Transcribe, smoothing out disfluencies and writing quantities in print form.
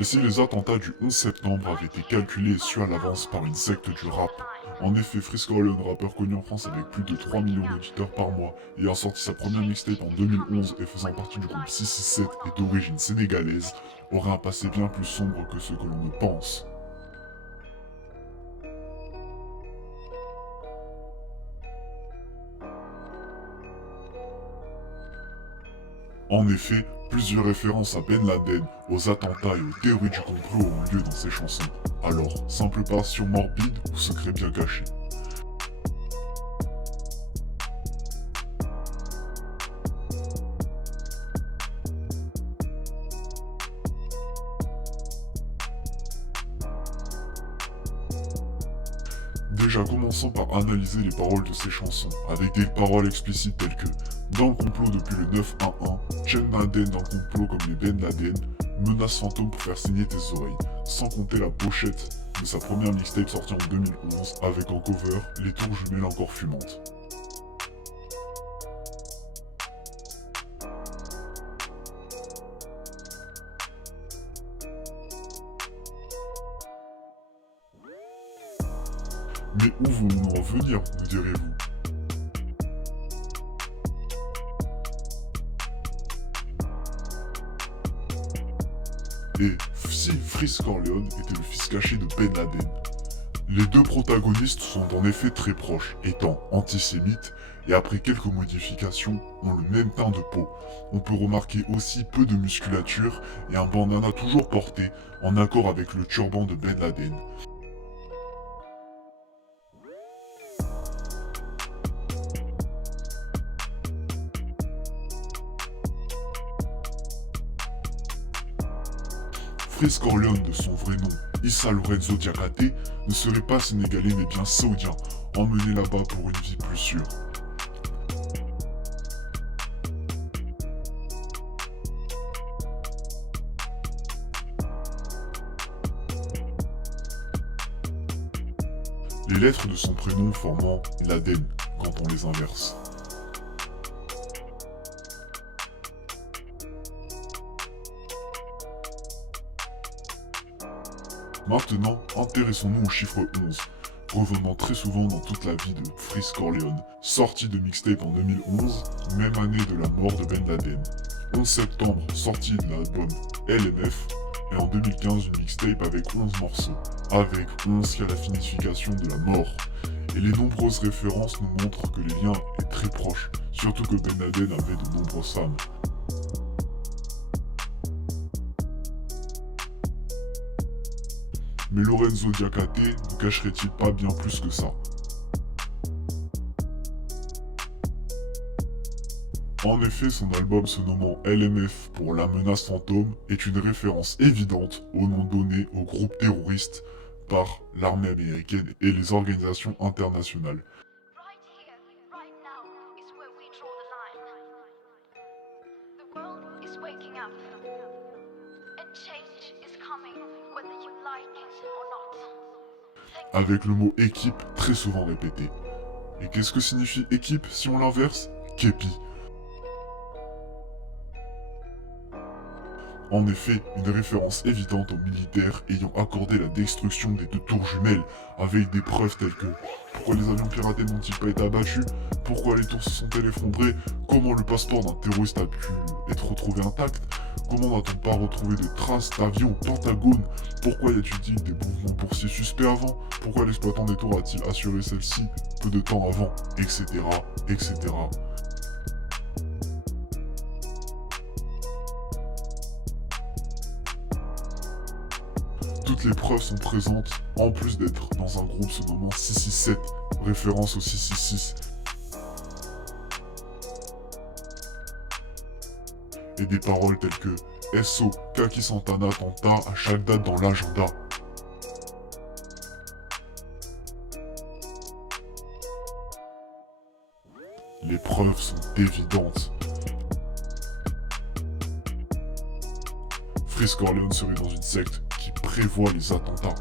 Et si les attentats du 11 septembre avaient été calculés et su à l'avance par une secte du rap? En effet, Freeze Corleone, rappeur connu en France avec plus de 3 millions d'auditeurs par mois, ayant sorti sa première mixtape en 2011 et faisant partie du groupe 667 et d'origine sénégalaise, aurait un passé bien plus sombre que ce que l'on ne pense. En effet, plusieurs références à Ben Laden, aux attentats et aux théories du complot ont lieu dans ses chansons. Alors, simple passion morbide ou secret bien caché? Déjà commençons par analyser les paroles de ces chansons, avec des paroles explicites telles que dans le complot depuis le 9-1-1, Chen Laden dans le complot comme les Ben Laden, menace fantôme pour faire saigner tes oreilles, sans compter la pochette de sa première mixtape sortie en 2011 avec en cover les tours jumelles encore fumantes. Mais où voulons-nous en venir, nous direz-vous? Et si Freeze Corleone était le fils caché de Ben Laden? Les deux protagonistes sont en effet très proches, étant antisémites, et après quelques modifications, ont le même teint de peau. On peut remarquer aussi peu de musculature et un bandana toujours porté, en accord avec le turban de Ben Laden. Freeze Corleone, de son vrai nom, Issa Lorenzo Diakate, ne serait pas sénégalais mais bien saoudien, emmené là-bas pour une vie plus sûre. Les lettres de son prénom formant Laden quand on les inverse. Maintenant, intéressons-nous au chiffre 11, revenant très souvent dans toute la vie de Freeze Corleone, sorti de mixtape en 2011, même année de la mort de Ben Laden. 11 septembre, sortie de l'album LMF, et en 2015 une mixtape avec 11 morceaux, avec 11 qui a la signification de la mort. Et les nombreuses références nous montrent que les liens est très proches, surtout que Ben Laden avait de nombreuses femmes. Mais Lorenzo Diakate ne cacherait-il pas bien plus que ça? En effet, son album se nommant LMF pour la menace fantôme est une référence évidente au nom donné au groupe terroriste par l'armée américaine et les organisations internationales. Right here, right now is where we draw the line. The world is waking up. And change is coming, whether you like it or not. Avec le mot équipe très souvent répété. Et qu'est-ce que signifie équipe si on l'inverse? Képi. En effet, une référence évidente aux militaires ayant accordé la destruction des deux tours jumelles, avec des preuves telles que pourquoi les avions piratés n'ont-ils pas été abattus, pourquoi les tours se sont-elles effondrées, comment le passeport d'un terroriste a pu être retrouvé intact, comment n'a-t-on pas retrouvé de traces d'avions au Pentagone, pourquoi y a-t-il des mouvements boursiers suspects avant, pourquoi l'exploitant des tours a-t-il assuré celle-ci peu de temps avant, etc., etc. Toutes les preuves sont présentes, en plus d'être dans un groupe se nommant 667, référence au 666. Et des paroles telles que SO, Kaki Santana tenta à chaque date dans l'agenda. Les preuves sont évidentes. Freeze Corleone serait dans une secte qui prévoit les attentats.